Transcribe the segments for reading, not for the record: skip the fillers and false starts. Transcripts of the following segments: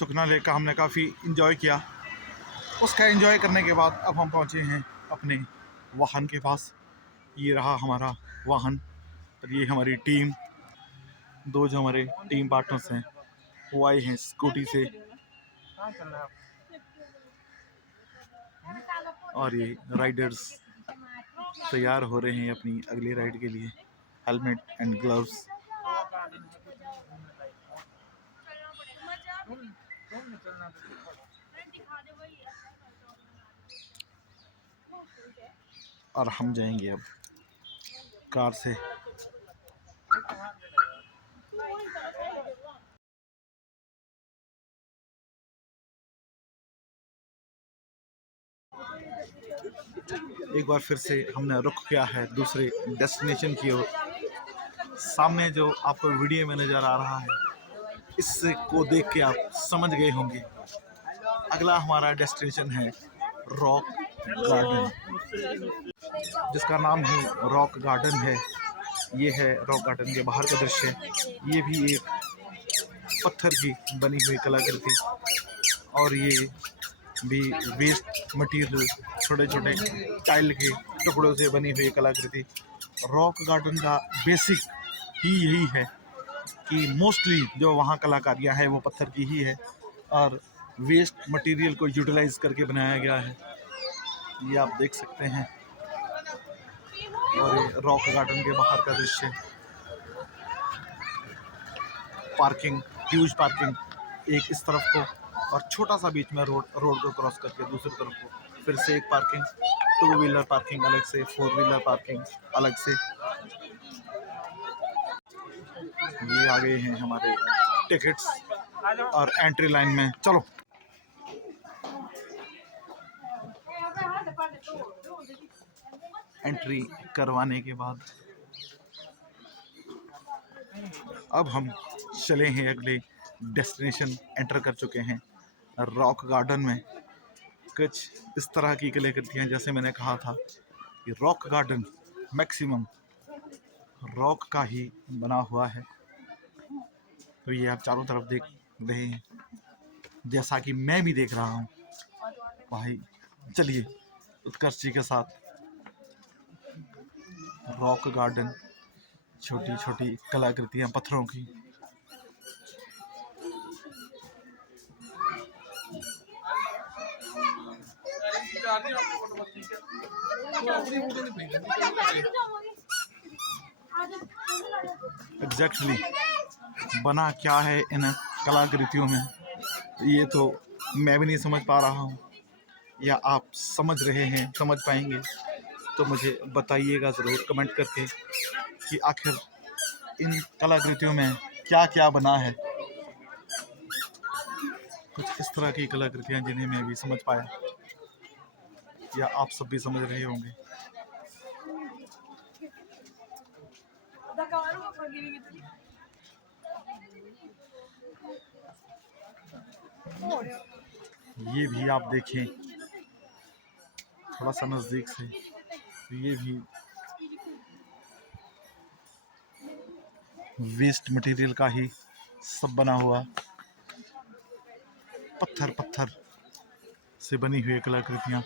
सुखना lake का हमने काफ़ी इंजॉय किया। उसका एंजॉय करने के बाद अब हम पहुंचे हैं अपने वाहन के पास। ये रहा हमारा वाहन और ये हमारी टीम, दो जो हमारे टीम पार्टनर्स हैं वो आए हैं स्कूटी से और ये राइडर्स तैयार हो रहे हैं अपनी अगली राइड के लिए। Helmet and gloves. और हम जाएंगे अब कार से। एक बार फिर से हमने रुख किया है दूसरे डेस्टिनेशन की ओर। सामने जो आपको वीडियो में नज़र आ रहा है, इससे को देख के आप समझ गए होंगे अगला हमारा डेस्टिनेशन है रॉक गार्डन, जिसका नाम ही रॉक गार्डन है। ये है रॉक गार्डन के बाहर का दृश्य। ये भी एक पत्थर की बनी हुई कलाकृति और ये भी वेस्ट मटेरियल, छोटे छोटे टाइल के टुकड़ों से बनी हुई कलाकृति। रॉक गार्डन का बेसिक ही यही है कि मोस्टली जो वहाँ कलाकारियाँ हैं वो पत्थर की ही है और वेस्ट मटेरियल को यूटिलाइज करके बनाया गया है। ये आप देख सकते हैं। और ये रॉक गार्डन के बाहर का दृश्य। पार्किंग, ह्यूज पार्किंग, एक इस तरफ को और छोटा सा बीच में रोड को क्रॉस करके दूसरी तरफ को फिर से एक पार्किंग, 2 व्हीलर पार्किंग अलग से, 4 व्हीलर पार्किंग अलग से। ये आ गए हैं हमारे टिकट्स और एंट्री लाइन में। चलो एंट्री करवाने के बाद अब हम चले हैं अगले डेस्टिनेशन। एंटर कर चुके हैं रॉक गार्डन में। कुछ इस तरह की कलाकृतियाँ, जैसे मैंने कहा था कि रॉक गार्डन मैक्सिमम रॉक का ही बना हुआ है। तो ये आप चारों तरफ देख रहे हैं जैसा कि मैं भी देख रहा हूँ। भाई चलिए उत्कर्ष जी के साथ रॉक गार्डन, छोटी छोटी कलाकृतियाँ पत्थरों की। एग्जैक्टली बना क्या है इन कलाकृतियों में, ये तो मैं भी नहीं समझ पा रहा हूँ। या आप समझ रहे हैं, समझ पाएंगे तो मुझे बताइएगा ज़रूर कमेंट करके कि आखिर इन कलाकृतियों में क्या क्या बना है। कुछ इस तरह की कलाकृतियाँ जिन्हें मैं भी समझ पाया या आप सब भी समझ रहे होंगे। ये भी आप देखें थोड़ा सा नज़दीक से, ये भी वेस्ट मटेरियल का ही सब बना हुआ, पत्थर से बनी हुई कलाकृतियाँ।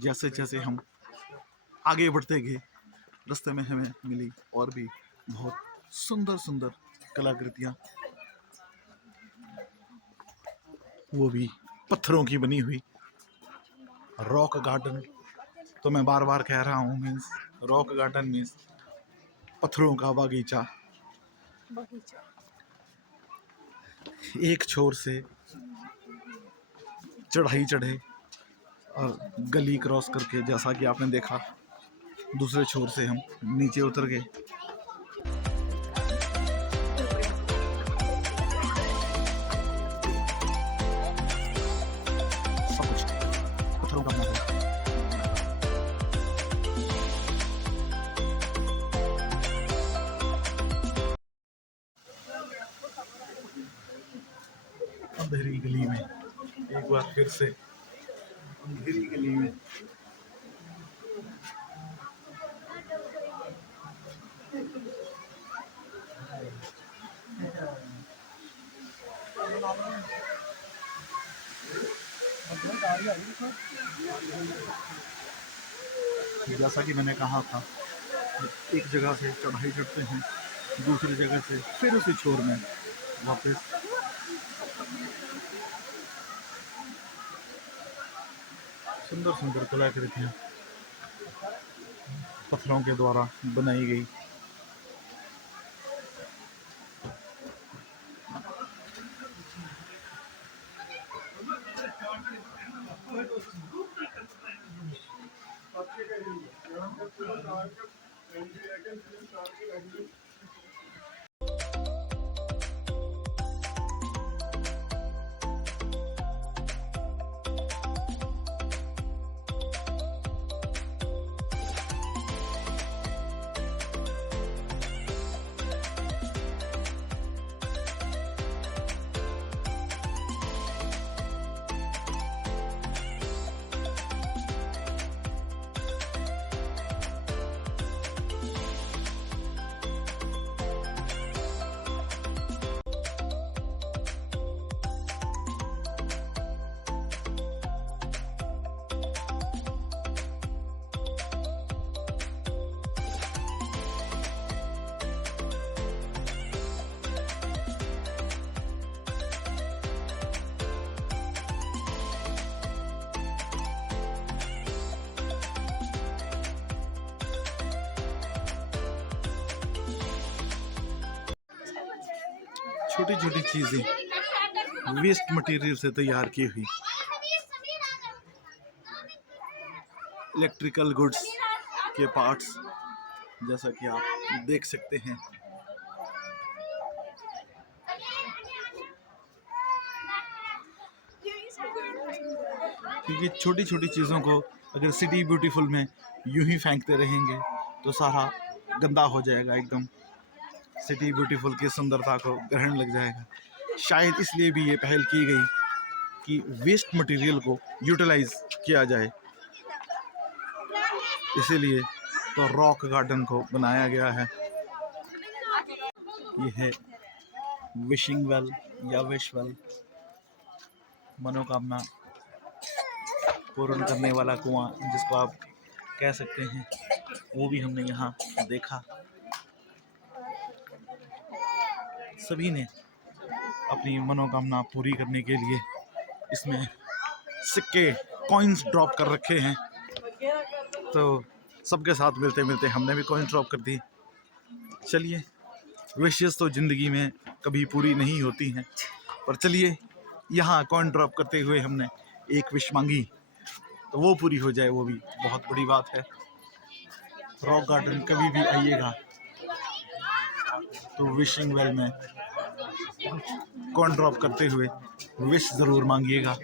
जैसे जैसे हम आगे बढ़ते गए, रास्ते में हमें मिली और भी बहुत सुंदर सुंदर कलाकृतियाँ, वो भी पत्थरों की बनी हुई। रॉक गार्डन तो मैं बार बार कह रहा हूँ, मीन्स रॉक गार्डन मीन्स पत्थरों का बागीचा। एक छोर से चढ़ाई चढ़े और गली क्रॉस करके, जैसा कि आपने देखा, दूसरे छोर से हम नीचे उतर गए। सब कुछ पत्थरों का बना है। अंधेरी गली में एक बार फिर से, अंधेरी गली में जैसा कि मैंने कहा था, एक जगह से चढ़ाई चढ़ते हैं, दूसरी जगह से फिर उसी छोर में वापस। सुंदर सुंदर कलाकृतियाँ पत्थरों के द्वारा बनाई गई। छोटी छोटी चीजें वेस्ट मटेरियल से तैयार की हुई, इलेक्ट्रिकल गुड्स के पार्ट्स, जैसा कि आप देख सकते हैं। क्योंकि छोटी छोटी चीज़ों को अगर सिटी ब्यूटीफुल में यूं ही फेंकते रहेंगे तो सारा गंदा हो जाएगा, एकदम सिटी ब्यूटीफुल की सुंदरता को ग्रहण लग जाएगा। शायद इसलिए भी ये पहल की गई कि वेस्ट मटेरियल को यूटिलाइज किया जाए, इसीलिए तो रॉक गार्डन को बनाया गया है। ये है विशिंग वेल या विश वेल, मनोकामना पूर्ण करने वाला कुआं जिसको आप कह सकते हैं, वो भी हमने यहाँ देखा। सभी ने अपनी मनोकामना पूरी करने के लिए इसमें सिक्के, कॉइन्स ड्रॉप कर रखे हैं। तो सबके साथ मिलते मिलते हमने भी कॉइन ड्रॉप कर दी। चलिए, विशेष तो ज़िंदगी में कभी पूरी नहीं होती हैं, पर चलिए यहाँ कॉइन ड्रॉप करते हुए हमने एक विश मांगी तो वो पूरी हो जाए, वो भी बहुत बड़ी बात है। रॉक गार्डन कभी भी आइएगा तो विशिंग वेल में कॉइन ड्रॉप करते हुए विश ज़रूर मांगिएगा।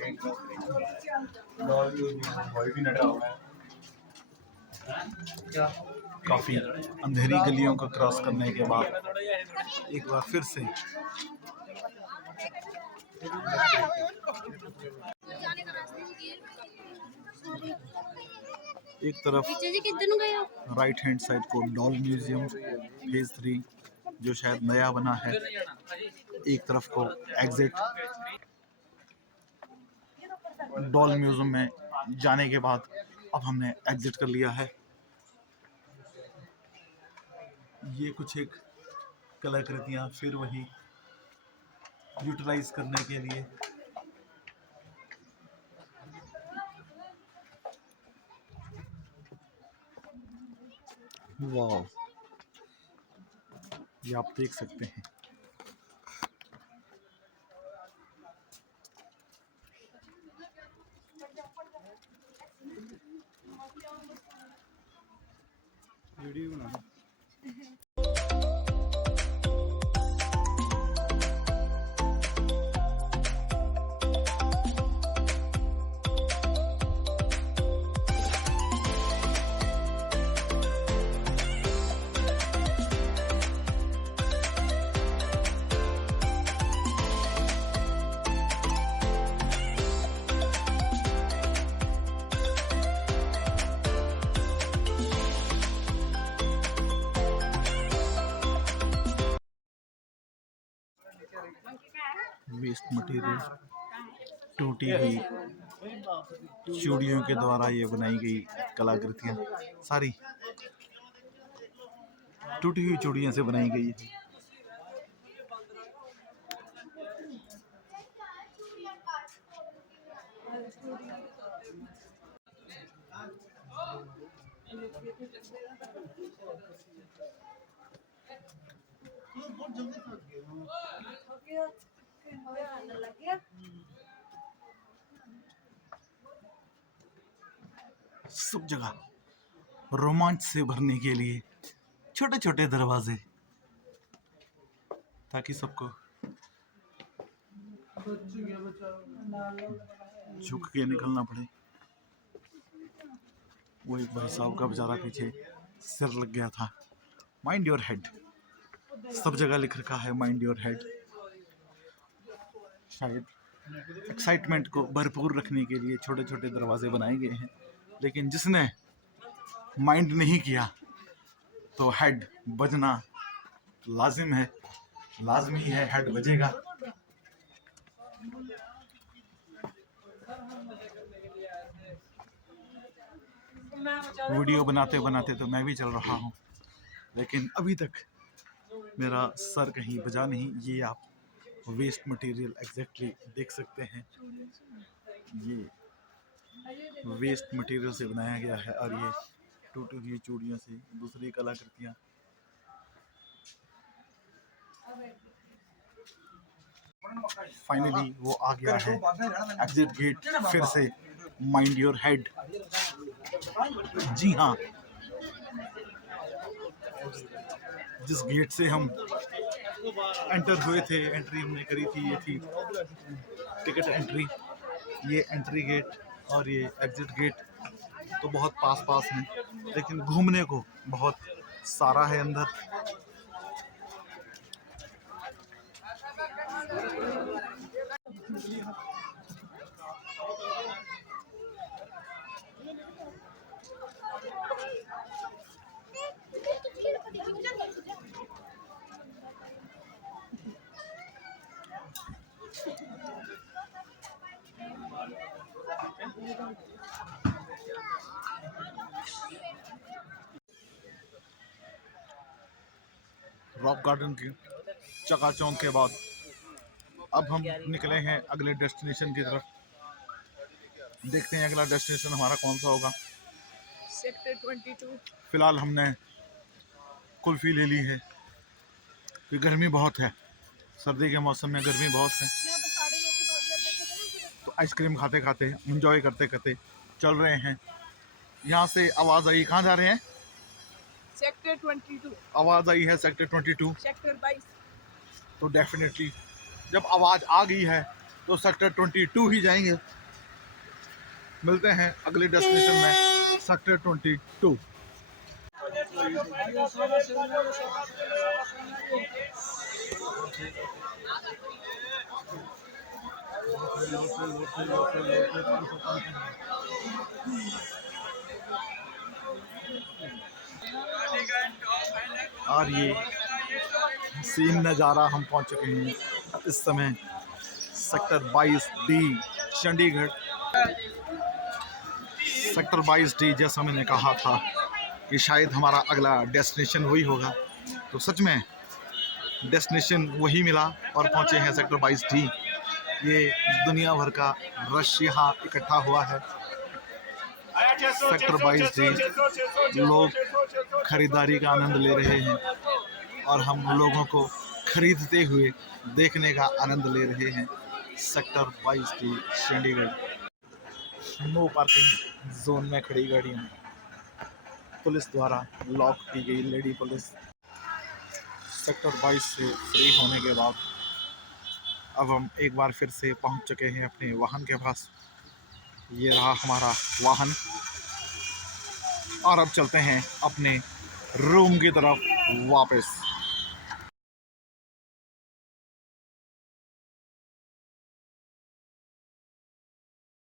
काफ़ी अंधेरी गलियों को क्रॉस करने के बाद एक बार फिर से एक तरफ राइट हैंड साइड को डॉल म्यूजियम फेज 3 जो शायद नया बना है, एक तरफ को एग्जिट। डॉल म्यूजियम में जाने के बाद अब हमने एग्जिट कर लिया है। ये कुछ एक कलाकृतियाँ फिर वही यूटिलाइज करने के लिए। वाह, ये आप देख सकते हैं। वीडियो बना वेस्ट मटेरियल, टूटी हुई चूड़ियों के द्वारा ये बनाई गई कलाकृतियाँ सारी टूटी हुई चूड़ियों से बनाई गई है। सब जगह रोमांच से भरने के लिए छोटे छोटे दरवाजे, ताकि सबको झुक के निकलना पड़े। वो एक भाई साहब का बेचारा पीछे सिर लग गया था। माइंड योर हेड, सब जगह लिख रखा है माइंड योर हेड। शायद एक्साइटमेंट को भरपूर रखने के लिए छोटे छोटे दरवाजे बनाए गए हैं, लेकिन जिसने माइंड नहीं किया तो हेड बजना लाजिम है, लाजमी है, हेड बजेगा। वीडियो बनाते बनाते तो मैं भी चल रहा हूँ, लेकिन अभी तक मेरा सर कहीं बजा नहीं। ये आप वेस्ट मटेरियल एग्जैक्टली देख सकते हैं। ये वेस्ट मटेरियल से बनाया गया है और ये टूटी हुई चूड़ियों से दूसरी कलाकृतियाँ। फाइनली वो आ गया है एग्जिट गेट, फिर से माइंड योर हेड। जी हाँ, जिस गेट से हम एंटर हुए थे, एंट्री हमने करी थी, ये थी टिकट एंट्री। ये एंट्री गेट और ये एग्जिट गेट तो बहुत पास पास हैं, लेकिन घूमने को बहुत सारा है अंदर। रॉक गार्डन की चकाचौंध के बाद अब हम निकले हैं अगले डेस्टिनेशन की तरफ। देखते हैं अगला डेस्टिनेशन हमारा कौन सा होगा। सेक्टर 22। फिलहाल हमने कुल्फी ले ली है क्योंकि गर्मी बहुत है, सर्दी के मौसम में गर्मी बहुत है, तो आइसक्रीम खाते खाते एंजॉय करते करते चल रहे हैं। यहाँ से आवाज़ आई, कहाँ जा रहे हैं? सेक्टर 22। आवाज़ आई है सेक्टर 22। सेक्टर 22। तो डेफिनेटली जब आवाज़ आ गई है तो सेक्टर 22 ही जाएंगे। मिलते हैं अगले डेस्टिनेशन में, सेक्टर 22। और ये सीन नज़ारा हम पहुंच चुके हैं इस समय sector 22D Chandigarh. Sector 22D, जैसा मैंने कहा था कि शायद हमारा अगला डेस्टिनेशन वही होगा, तो सच में डेस्टिनेशन वही मिला और पहुंचे हैं सेक्टर 22D। ये दुनिया भर का रश यहाँ इकट्ठा हुआ है। सेक्टर 22D, लोग खरीदारी का आनंद ले रहे हैं और हम लोगों को खरीदते हुए देखने का आनंद ले रहे हैं। Sector 22D Chandigarh. No parking zone में खड़ी गाड़ियाँ पुलिस द्वारा लॉक की गई, लेडी पुलिस। सेक्टर 22 से फ्री होने के बाद अब हम एक बार फिर से पहुंच चुके हैं अपने वाहन के पास। ये रहा हमारा वाहन और अब चलते हैं अपने रूम की तरफ वापस।